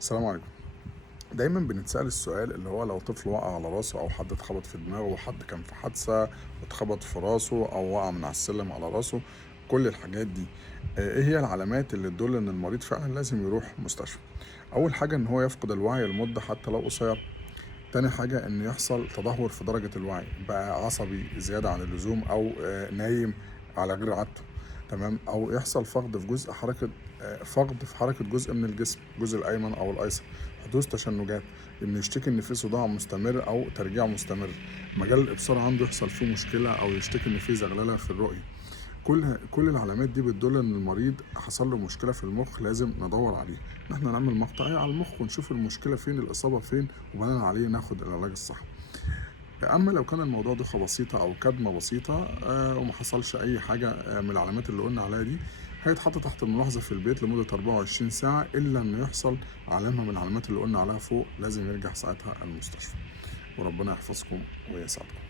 السلام عليكم. دايما بنتسأل السؤال اللي هو لو طفل وقع على راسه او حد اتخبط في دماغه وحد كان في حادثة واتخبط في راسه او وقع من على السلم على راسه، كل الحاجات دي ايه هي العلامات اللي تدل ان المريض فعلا لازم يروح مستشفى؟ اول حاجة ان هو يفقد الوعي لمدة حتى لو قصيرة. تاني حاجة ان يحصل تدهور في درجة الوعي، بقى عصبي زيادة عن اللزوم او نايم على غير عادته. تمام، او يحصل فقد في جزء حركة، فقد في حركة جزء من الجسم، الجزء الايمن او الايسر. حدوث تشنجات، انه يشتكي ان في صداع مستمر او ترجيع مستمر. مجال الابصار عنده يحصل فيه مشكلة او يشتكي ان في زغللة في الرؤية. كل العلامات دي بتدل ان المريض حصل له مشكله في المخ، لازم ندور عليها، ان احنا نعمل مقطعيه على المخ ونشوف المشكله فين، الاصابه فين، وبناء عليه ناخد العلاج الصح. اما لو كان الموضوع ضخه بسيطه او كدمه بسيطه وما حصلش اي حاجه من العلامات اللي قلنا عليها دي، هيتحط تحت الملاحظه في البيت لمده 24 ساعه، الا انه يحصل علامه من العلامات اللي قلنا عليها فوق، لازم يرجع ساعتها المستشفى. وربنا يحفظكم ويسعدكم.